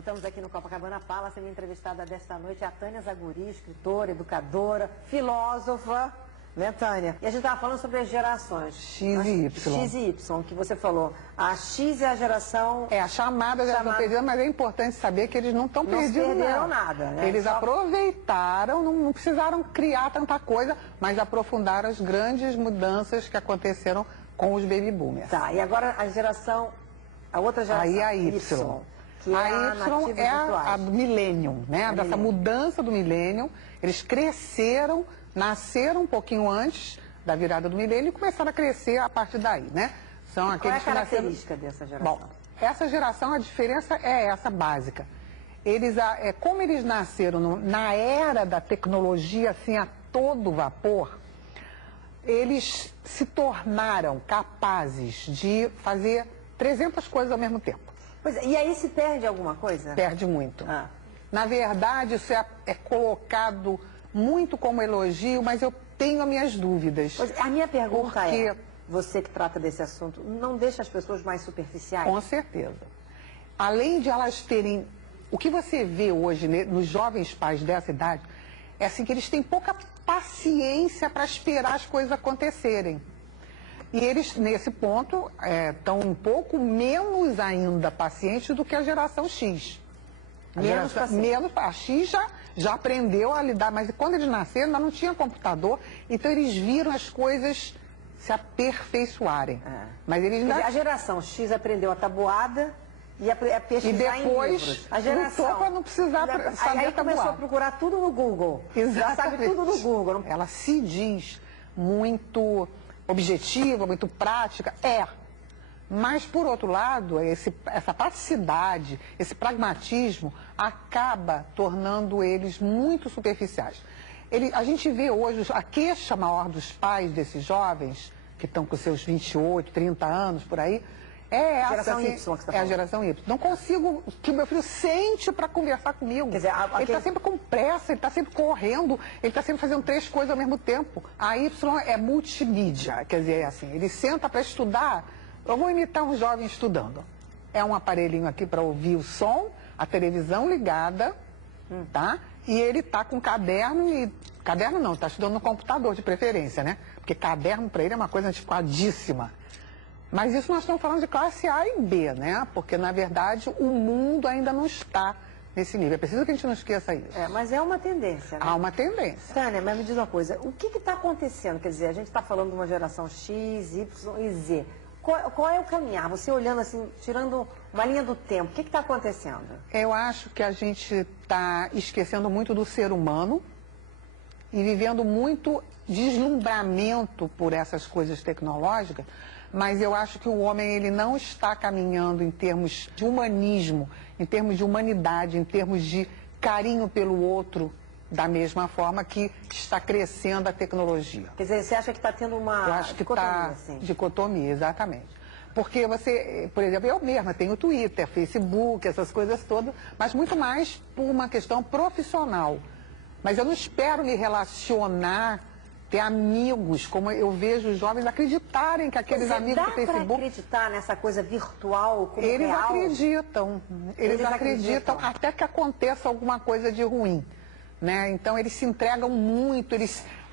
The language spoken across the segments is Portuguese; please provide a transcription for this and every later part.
Estamos aqui no Copacabana Palace, minha entrevistada desta noite é a Tânia Zaguri, escritora, educadora, filósofa, né, Tânia? E a gente estava falando sobre as gerações. X e Y. X e Y, que você falou. A X é a geração... É a chamada geração perdida, mas é importante saber que eles não estão perdidos, não. Não perderam nada, né? Eles aproveitaram, não precisaram criar tanta coisa, mas aprofundaram as grandes mudanças que aconteceram com os baby boomers. Tá, e agora a outra geração. Aí a Y. Que a Y é a do millennium, né? Dessa mudança do millennium. Eles cresceram, nasceram um pouquinho antes da virada do milênio e começaram a crescer a partir daí, né? São aqueles. Qual é a característica dessa geração? Bom, essa geração, a diferença é essa básica. Como eles nasceram na era da tecnologia, assim, a todo vapor, eles se tornaram capazes de fazer 300 coisas ao mesmo tempo. Pois é, e aí se perde alguma coisa? Perde muito. Na verdade, isso é colocado muito como elogio, mas eu tenho as minhas dúvidas. Pois, a minha pergunta é, você que trata desse assunto, não deixa as pessoas mais superficiais? Com certeza. Além de elas terem... O que você vê hoje, né, nos jovens pais dessa idade, é assim que eles têm pouca paciência para esperar as coisas acontecerem. E eles, nesse ponto, estão um pouco menos ainda pacientes do que a geração X. A X já aprendeu a lidar, mas quando eles nasceram, ainda não tinha computador, então eles viram as coisas se aperfeiçoarem. Mas eles ainda... A geração X aprendeu a tabuada e a pesquisar e depois a geração para não precisar saber aí começou a procurar tudo no Google. Exatamente. Já sabe tudo no Google. Ela se diz muito objetiva, muito prática, mas, por outro lado, essa praticidade, esse pragmatismo acaba tornando eles muito superficiais. A gente vê hoje a queixa maior dos pais desses jovens, que estão com seus 28, 30 anos, por aí, é essa. Geração Y, que você tá falando. É a geração Y. Não consigo que o meu filho sente para conversar comigo. Quer dizer, ele está sempre com pressa, ele está sempre correndo, ele está sempre fazendo 3 coisas ao mesmo tempo. A Y é multimídia, quer dizer, é assim, ele senta para estudar. Eu vou imitar um jovem estudando. É um aparelhinho aqui para ouvir o som, a televisão ligada, tá? E ele está com caderno e... Caderno não, está estudando no computador de preferência, né? Porque caderno para ele é uma coisa antiquadíssima. Mas isso nós estamos falando de classe A e B, né? Porque, na verdade, o mundo ainda não está nesse nível. É preciso que a gente não esqueça isso. Mas é uma tendência, né? Há uma tendência. Tânia, mas me diz uma coisa. O que está acontecendo? Quer dizer, a gente está falando de uma geração X, Y e Z. Qual é o caminhar? Você olhando assim, tirando uma linha do tempo, o que está acontecendo? Eu acho que a gente está esquecendo muito do ser humano e vivendo muito deslumbramento por essas coisas tecnológicas, mas eu acho que o homem ele não está caminhando em termos de humanismo, em termos de humanidade, em termos de carinho pelo outro, da mesma forma que está crescendo a tecnologia. Quer dizer, você acha que está tendo uma eu acho que dicotomia, assim? Dicotomia, exatamente. Porque você, por exemplo, eu mesma tenho Twitter, Facebook, essas coisas todas, mas muito mais por uma questão profissional. Mas eu não espero me relacionar, ter amigos, como eu vejo os jovens acreditarem que aqueles amigos do Facebook... Dá para acreditar nessa coisa virtual como eles real? Eles acreditam até que aconteça alguma coisa de ruim, né? Então eles se entregam muito,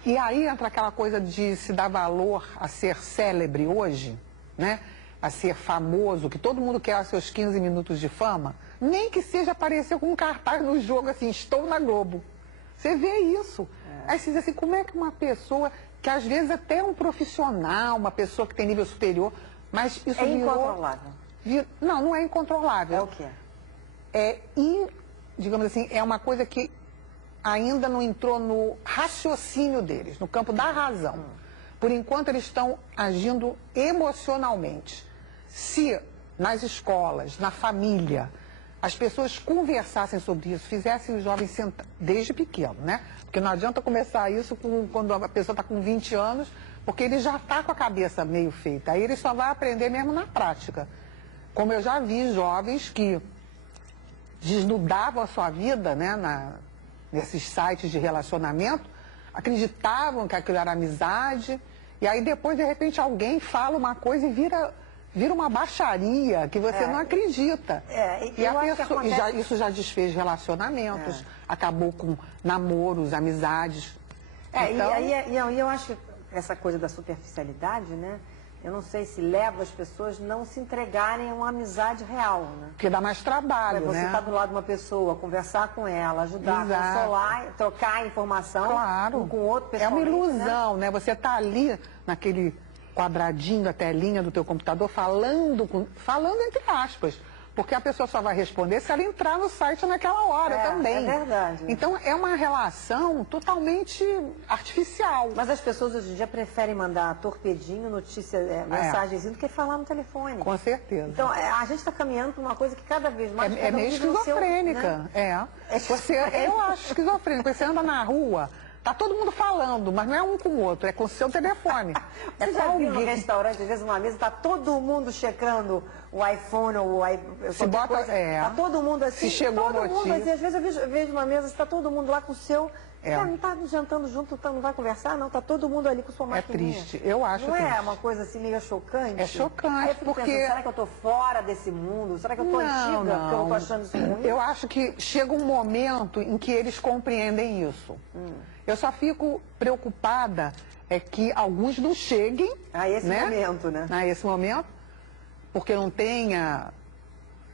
e aí entra aquela coisa de se dar valor a ser célebre hoje, né? A ser famoso, que todo mundo quer os seus 15 minutos de fama, nem que seja aparecer com um cartaz no jogo assim, estou na Globo. Você vê isso. Aí você diz assim, como é que uma pessoa, que às vezes até é um profissional, uma pessoa que tem nível superior, mas isso virou... incontrolável. Não, não é incontrolável. É o quê? Digamos assim, é uma coisa que ainda não entrou no raciocínio deles, no campo da razão. Por enquanto eles estão agindo emocionalmente. Se nas escolas, na família, as pessoas conversassem sobre isso, fizessem os jovens sentar, desde pequeno, né? Porque não adianta começar isso quando a pessoa está com 20 anos, porque ele já está com a cabeça meio feita. Aí ele só vai aprender mesmo na prática. Como eu já vi jovens que desnudavam a sua vida, né, nesses sites de relacionamento, acreditavam que aquilo era amizade, e aí depois, de repente, alguém fala uma coisa e vira vira uma baixaria que você não acredita. E a pessoa, isso já desfez relacionamentos, acabou com namoros, amizades. Então... E eu acho que essa coisa da superficialidade, né? Eu não sei se leva as pessoas não se entregarem a uma amizade real, né? Porque dá mais trabalho, você tá do lado de uma pessoa, conversar com ela, ajudar, consolar, trocar informação um com o outro pessoalmente. É uma ilusão, né? Você tá ali naquele quadradinho da telinha do teu computador falando entre aspas. Porque a pessoa só vai responder se ela entrar no site naquela hora também. É verdade. Então, é uma relação totalmente artificial. Mas as pessoas hoje em dia preferem mandar torpedinho, notícia, mensagenzinho, do que falar no telefone. Com certeza. Então, a gente está caminhando para uma coisa que cada vez mais... É meio esquizofrênica, eu acho esquizofrênica. Você anda na rua... Tá todo mundo falando, mas não é um com o outro, é com o seu telefone. Você já viu no restaurante, às vezes, uma mesa, tá todo mundo checando o iPhone ou tá todo mundo assim, se chegou todo mundo assim. Às vezes eu vejo uma mesa, está todo mundo lá com o seu... não está jantando junto, não vai conversar, não, tá todo mundo ali com sua maquininha. É triste, eu acho Não triste. É uma coisa assim meio chocante? É chocante, aí eu fico pensando, será que eu tô fora desse mundo? Será que eu tô antiga porque eu não tô achando isso ruim? Eu acho que chega um momento em que eles compreendem isso. Eu só fico preocupada que alguns não cheguem... A esse momento, né? A esse momento, porque não tenha,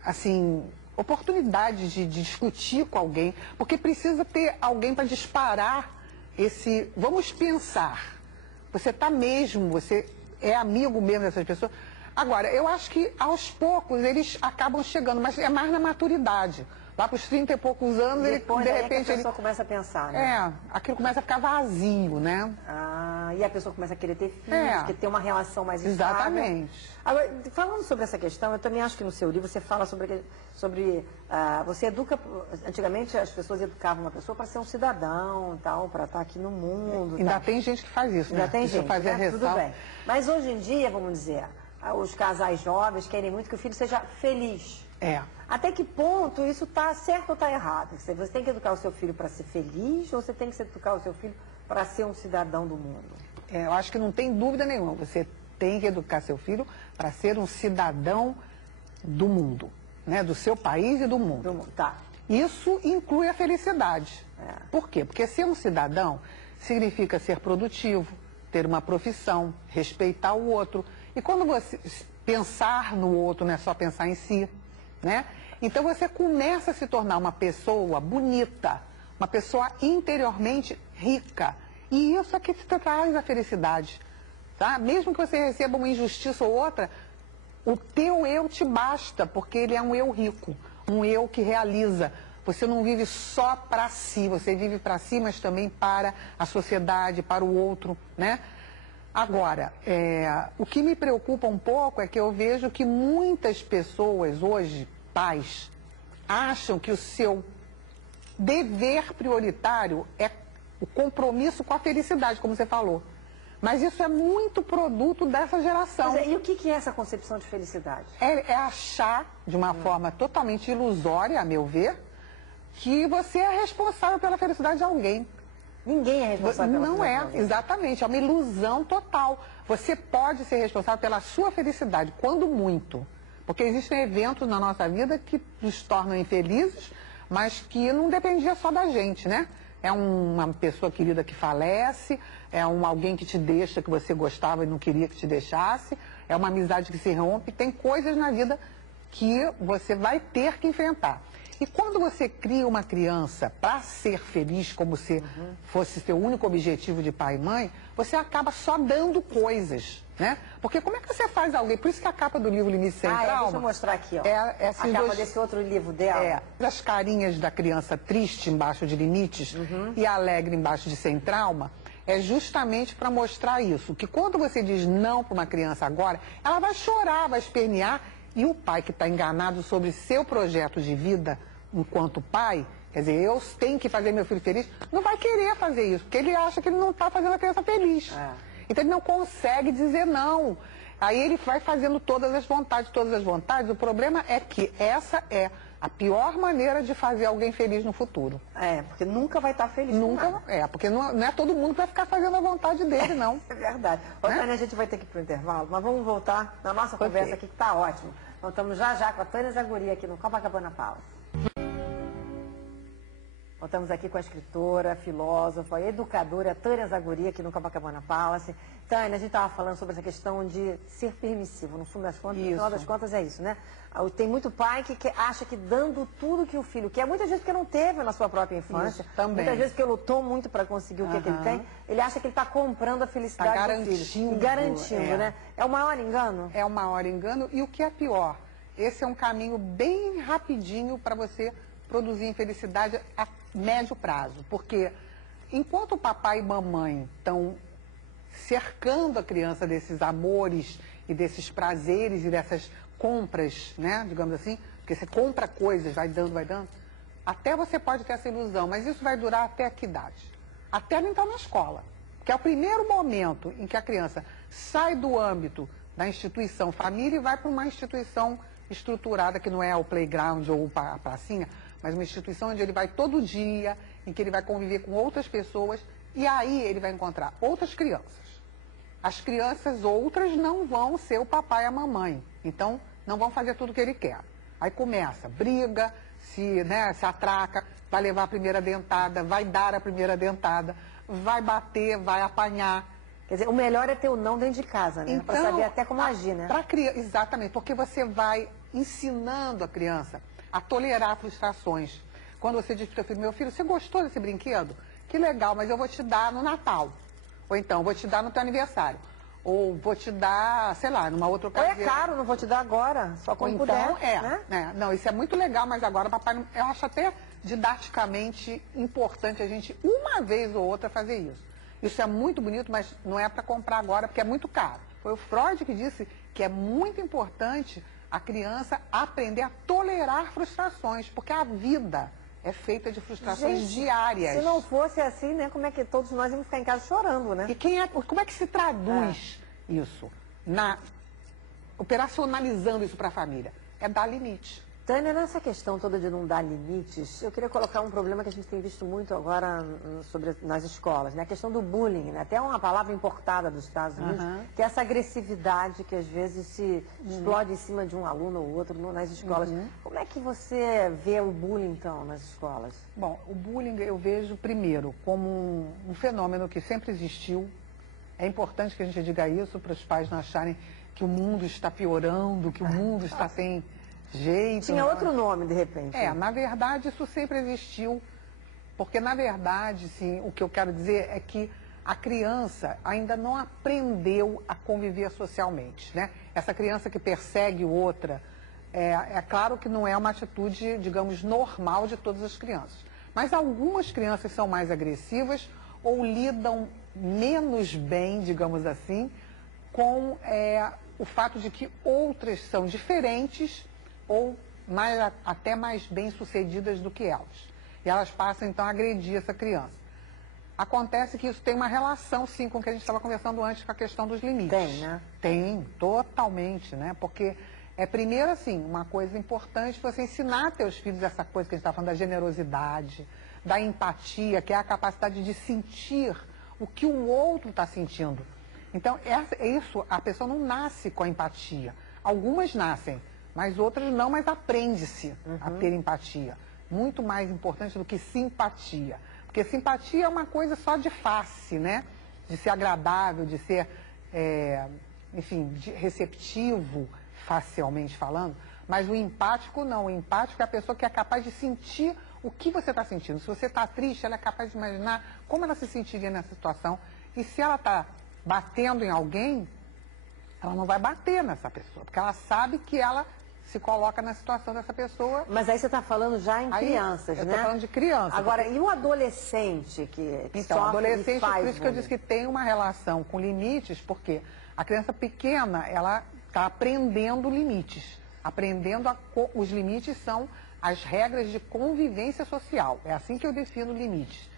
assim, oportunidade de discutir com alguém, porque precisa ter alguém para disparar esse... Vamos pensar. Você você é amigo mesmo dessas pessoas. Agora, eu acho que aos poucos eles acabam chegando, mas é mais na maturidade. Lá para os 30 e poucos anos, depois, de repente... a pessoa começa a pensar, né? Aquilo começa a ficar vazio, né? E a pessoa começa a querer ter filhos, querer ter uma relação mais estável. Exatamente. Agora, falando sobre essa questão, eu também acho que no seu livro você fala sobre você educa... Antigamente as pessoas educavam uma pessoa para ser um cidadão, tal, para estar aqui no mundo. Ainda tem gente que faz isso, Ainda tem gente, né? Tudo bem. Mas hoje em dia, vamos dizer, os casais jovens querem muito que o filho seja feliz. Até que ponto isso está certo ou está errado? Você tem que educar o seu filho para ser feliz ou você tem que educar o seu filho para ser um cidadão do mundo? Eu acho que não tem dúvida nenhuma. Você tem que educar seu filho para ser um cidadão do mundo, né? Do seu país e do mundo. Do mundo, tá. Isso inclui a felicidade. Por quê? Porque ser um cidadão significa ser produtivo, ter uma profissão, respeitar o outro. E quando você pensar no outro, não é só pensar em si, né? Então você começa a se tornar uma pessoa bonita, uma pessoa interiormente rica. E isso é que te traz a felicidade, tá? Mesmo que você receba uma injustiça ou outra, o teu eu te basta, porque ele é um eu rico, um eu que realiza. Você não vive só para si, você vive para si, mas também para a sociedade, para o outro, né? Agora, o que me preocupa um pouco é que eu vejo que muitas pessoas hoje, pais, acham que o seu dever prioritário é o compromisso com a felicidade, como você falou. Mas isso é muito produto dessa geração. E o que é essa concepção de felicidade? É achar, de uma forma totalmente ilusória, a meu ver, que você é responsável pela felicidade de alguém. Ninguém é responsável pela felicidade de alguém. Exatamente, é uma ilusão total. Você pode ser responsável pela sua felicidade, quando muito. Porque existem eventos na nossa vida que nos tornam infelizes, mas que não dependia só da gente, né? É uma pessoa querida que falece, alguém que te deixa, que você gostava e não queria que te deixasse, é uma amizade que se rompe, tem coisas na vida que você vai ter que enfrentar. E quando você cria uma criança para ser feliz, como se fosse seu único objetivo de pai e mãe, você acaba só dando coisas, né? Porque como é que você faz alguém? Por isso que a capa do livro Limite Sem Trauma... deixa eu mostrar aqui, ó. A capa desse outro livro dela. As carinhas da criança triste embaixo de limites e alegre embaixo de Sem Trauma, é justamente para mostrar isso. Que quando você diz não para uma criança agora, ela vai chorar, vai espernear, e o pai que está enganado sobre seu projeto de vida enquanto pai, quer dizer, eu tenho que fazer meu filho feliz, não vai querer fazer isso, porque ele acha que ele não está fazendo a criança feliz. Então ele não consegue dizer não. Aí ele vai fazendo todas as vontades. O problema é que essa é a pior maneira de fazer alguém feliz no futuro. Porque nunca vai estar feliz. Nunca, porque não é todo mundo que vai ficar fazendo a vontade dele, não. É verdade. Tânia, a gente vai ter que ir para o intervalo, mas vamos voltar na nossa conversa aqui, que está ótimo. Voltamos já com a Tânia Zaguria aqui no Copacabana Palace. Voltamos aqui com a escritora, filósofa, educadora Tânia Zaguria aqui no Copacabana Palace. Tânia, a gente estava falando sobre essa questão de ser permissivo. No fundo das contas, no final das contas é isso, né? Tem muito pai que acha que dando tudo que o filho quer, muitas vezes porque não teve na sua própria infância, muitas vezes porque lutou muito para conseguir o que ele tem, ele acha que ele está comprando a felicidade do filho. Garantindo, né? É o maior engano? É o maior engano e o que é pior, esse é um caminho bem rapidinho para você produzir infelicidade a médio prazo, porque enquanto o papai e mamãe estão cercando a criança desses amores e desses prazeres e dessas compras, né, digamos assim, porque você compra coisas, vai dando, até você pode ter essa ilusão, mas isso vai durar até que idade? Até ela entrar na escola, que é o primeiro momento em que a criança sai do âmbito da instituição família e vai para uma instituição estruturada, que não é o playground ou a pracinha, mas uma instituição onde ele vai todo dia, em que ele vai conviver com outras pessoas, e aí ele vai encontrar outras crianças. As crianças outras não vão ser o papai e a mamãe, então não vão fazer tudo o que ele quer. Aí começa, briga, se atraca, vai levar a primeira dentada, vai dar a primeira dentada, vai bater, vai apanhar. Quer dizer, o melhor é ter o não dentro de casa, né? Então, para saber até como agir, né? Exatamente, porque você vai ensinando a criança a tolerar frustrações. Quando você diz para o seu filho, meu filho, você gostou desse brinquedo? Que legal, mas eu vou te dar no Natal. Ou então, vou te dar no teu aniversário. Ou vou te dar, sei lá, numa outra ocasião. Ou é caro, não vou te dar agora, só quando puder. Então, não, isso é muito legal, mas agora papai, eu acho até didaticamente importante a gente, uma vez ou outra, fazer isso. Isso é muito bonito, mas não é para comprar agora, porque é muito caro. Foi o Freud que disse que é muito importante a criança aprender a tolerar frustrações, porque a vida é feita de frustrações diárias. Se não fosse assim, né, como é que todos nós íamos ficar em casa chorando, né? E como é que se traduz isso? Operacionalizando isso para a família? É dar limite. Tânia, nessa questão toda de não dar limites, eu queria colocar um problema que a gente tem visto muito agora nas escolas, né? A questão do bullying, né? Até uma palavra importada dos Estados Unidos, que é essa agressividade que às vezes se explode em cima de um aluno ou outro nas escolas. Como é que você vê o bullying, então, nas escolas? Bom, o bullying eu vejo, primeiro, como um fenômeno que sempre existiu. É importante que a gente diga isso para os pais não acharem que o mundo está piorando, que o mundo está sem jeito. Tinha outro nome, de repente. Na verdade, isso sempre existiu, porque, na verdade, sim, o que eu quero dizer é que a criança ainda não aprendeu a conviver socialmente, né? Essa criança que persegue outra, é claro que não é uma atitude, digamos, normal de todas as crianças. Mas algumas crianças são mais agressivas ou lidam menos bem, digamos assim, com o fato de que outras são diferentes ou até mais bem-sucedidas do que elas. E elas passam, então, a agredir essa criança. Acontece que isso tem uma relação, sim, com o que a gente estava conversando antes, com a questão dos limites. Tem, né? Tem, totalmente, né? Porque primeiro, assim, uma coisa importante você ensinar a teus filhos essa coisa que a gente está falando, da generosidade, da empatia, que é a capacidade de sentir o que o outro está sentindo. Então, isso, a pessoa não nasce com a empatia. Algumas nascem, mas outras não, mas aprende-se a ter empatia. Muito mais importante do que simpatia. Porque simpatia é uma coisa só de face, né? De ser agradável, de ser, enfim, receptivo, facialmente falando. Mas o empático não. O empático é a pessoa que é capaz de sentir o que você está sentindo. Se você está triste, ela é capaz de imaginar como ela se sentiria nessa situação. E se ela está batendo em alguém, ela não vai bater nessa pessoa, porque ela sabe que ela se coloca na situação dessa pessoa. Mas aí você está falando já em crianças, né? Eu estou falando de criança. Agora, e o adolescente que então, sofre adolescente, e faz por isso que eu disse que tem uma relação com limites, porque a criança pequena, ela está aprendendo limites. Os limites são as regras de convivência social. É assim que eu defino limites.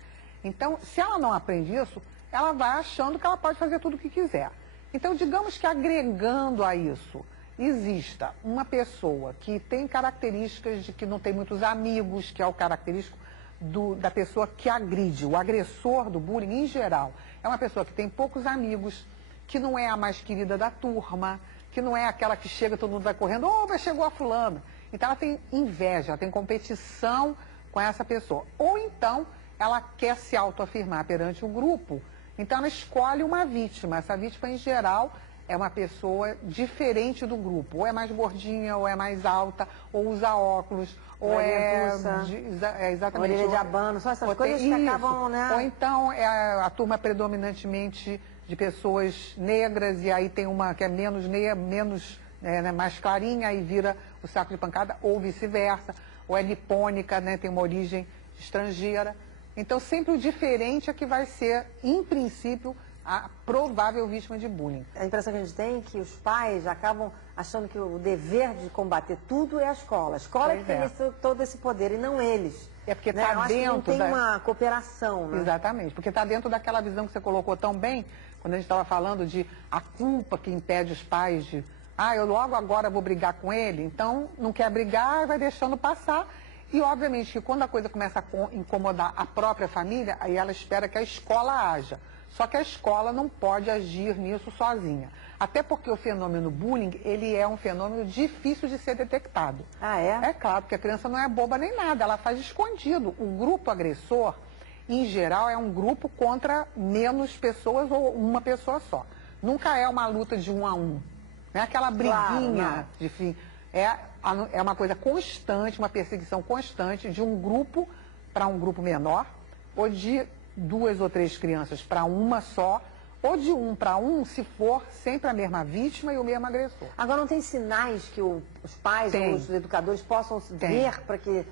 Então, se ela não aprende isso, ela vai achando que ela pode fazer tudo o que quiser. Então, digamos que agregando a isso exista uma pessoa que tem características de que não tem muitos amigos, que é o característico da pessoa que agride, o agressor do bullying em geral, é uma pessoa que tem poucos amigos, que não é a mais querida da turma, que não é aquela que chega, todo mundo vai correndo, mas chegou a fulana. Então ela tem inveja, ela tem competição com essa pessoa. Ou então ela quer se autoafirmar perante o grupo, então ela escolhe uma vítima. Essa vítima, em geral, é uma pessoa diferente do grupo. Ou é mais gordinha, ou é mais alta, ou usa óculos, ou exatamente. Orelha de abano, só essas coisas que acabam, né? Ou então é a turma predominantemente de pessoas negras, e aí tem uma que é menos mais clarinha, aí vira o saco de pancada, ou vice-versa. Ou é nipônica, né? Tem uma origem estrangeira. Então, sempre o diferente é que vai ser, em princípio, a provável vítima de bullying. A impressão que a gente tem é que os pais acabam achando que o dever de combater tudo é a escola. A escola é que tem todo esse poder e não eles. É porque está dentro. Não tem uma cooperação, né? Exatamente, porque está dentro daquela visão que você colocou tão bem, quando a gente estava falando de a culpa que impede os pais de, eu logo agora vou brigar com ele, então não quer brigar e vai deixando passar. E, obviamente, que quando a coisa começa a incomodar a própria família, aí ela espera que a escola haja. Só que a escola não pode agir nisso sozinha. Até porque o fenômeno bullying, ele é um fenômeno difícil de ser detectado. Ah, é? É claro, porque a criança não é boba nem nada, ela faz escondido. O grupo agressor, em geral, é um grupo contra menos pessoas ou uma pessoa só. Nunca é uma luta de 1 a 1. Não é aquela briguinha, enfim. É uma coisa constante, uma perseguição constante de um grupo para um grupo menor, ou de 2 ou 3 crianças para uma só, ou de 1 para 1, se for sempre a mesma vítima e o mesmo agressor. Agora, não tem sinais que os pais ou os educadores possam ver para que,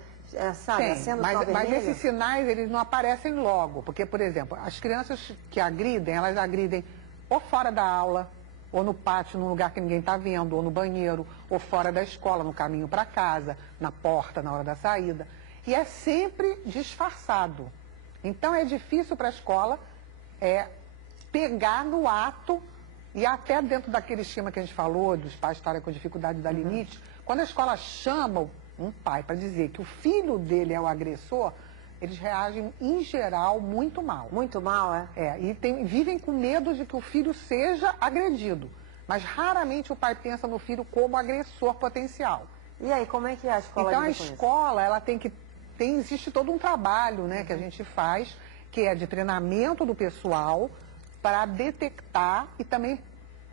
sendo mas esses sinais, eles não aparecem logo, porque, por exemplo, as crianças que agridem, elas agridem ou fora da aula, ou no pátio, num lugar que ninguém está vendo, ou no banheiro, ou fora da escola, no caminho para casa, na porta, na hora da saída. E é sempre disfarçado. Então é difícil para a escola pegar no ato, e até dentro daquele esquema que a gente falou, dos pais estarem com dificuldade da limite, quando a escola chama um pai para dizer que o filho dele é o agressor, eles reagem, em geral, muito mal. Muito mal, é? E vivem com medo de que o filho seja agredido. Mas raramente o pai pensa no filho como agressor potencial. E aí, como é que a escola Então, a escola, ela existe todo um trabalho, né, que a gente faz, que é de treinamento do pessoal para detectar e também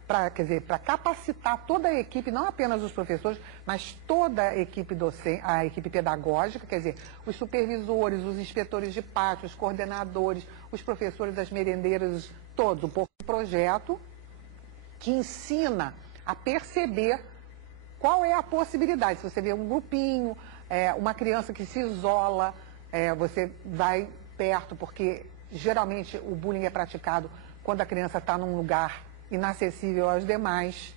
para capacitar toda a equipe, não apenas os professores, mas toda a equipe docente, a equipe pedagógica, quer dizer, os supervisores, os inspetores de pátio, os coordenadores, os professores das merendeiras, todos, um projeto que ensina a perceber qual é a possibilidade. Se você vê um grupinho, uma criança que se isola, você vai perto, porque geralmente o bullying é praticado quando a criança está num lugar inacessível aos demais.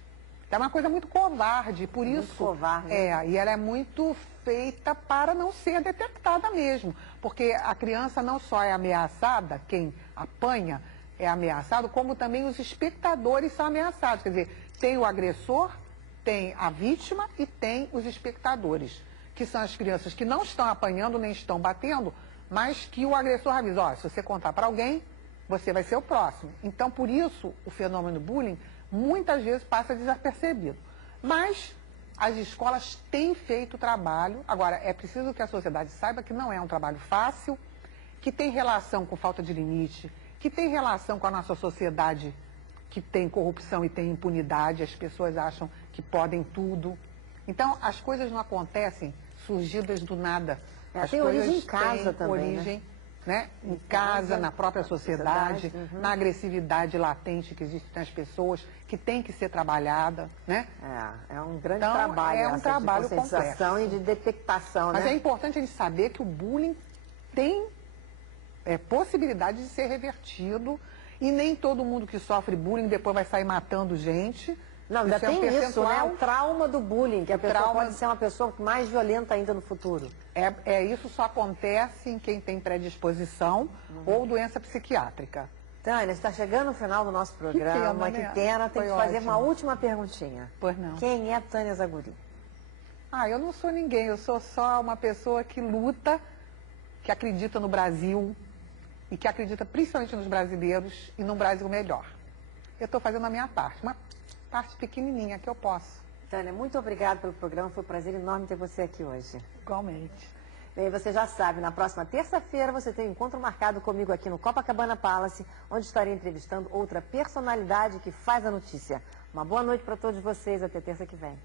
É uma coisa muito covarde, por isso... Muito covarde. E ela é muito feita para não ser detectada mesmo. Porque a criança não só é ameaçada, quem apanha é ameaçado, como também os espectadores são ameaçados. Quer dizer, tem o agressor, tem a vítima e tem os espectadores, que são as crianças que não estão apanhando nem estão batendo, mas que o agressor avisa, se você contar para alguém, você vai ser o próximo. Então, por isso, o fenômeno bullying muitas vezes passa desapercebido. Mas as escolas têm feito trabalho. Agora, é preciso que a sociedade saiba que não é um trabalho fácil, que tem relação com falta de limite, que tem relação com a nossa sociedade que tem corrupção e tem impunidade, as pessoas acham que podem tudo. Então, as coisas não acontecem surgidas do nada. Tem origem em casa também, né? Em casa, na própria sociedade, na agressividade latente que existe nas pessoas, que tem que ser trabalhada, né? É um grande trabalho, é um trabalho de conscientização complexo. E de detectação, Mas né? é importante a gente saber que o bullying tem possibilidade de ser revertido, e nem todo mundo que sofre bullying depois vai sair matando gente. Não, ainda tem isso, né? O trauma do bullying, que a pessoa pode ser uma pessoa mais violenta ainda no futuro. Isso só acontece em quem tem predisposição ou doença psiquiátrica. Tânia, está chegando no final do nosso programa. Que pena, tem que fazer uma última perguntinha. Pois não. Quem é Tânia Zaguri? Eu não sou ninguém, eu sou só uma pessoa que luta, que acredita no Brasil e que acredita principalmente nos brasileiros e num Brasil melhor. Eu estou fazendo a minha parte, uma parte pequenininha que eu posso. Tânia, muito obrigada pelo programa, foi um prazer enorme ter você aqui hoje. Igualmente. Bem, você já sabe, na próxima terça-feira você tem um encontro marcado comigo aqui no Copacabana Palace, onde estarei entrevistando outra personalidade que faz a notícia. Uma boa noite para todos vocês, até terça que vem.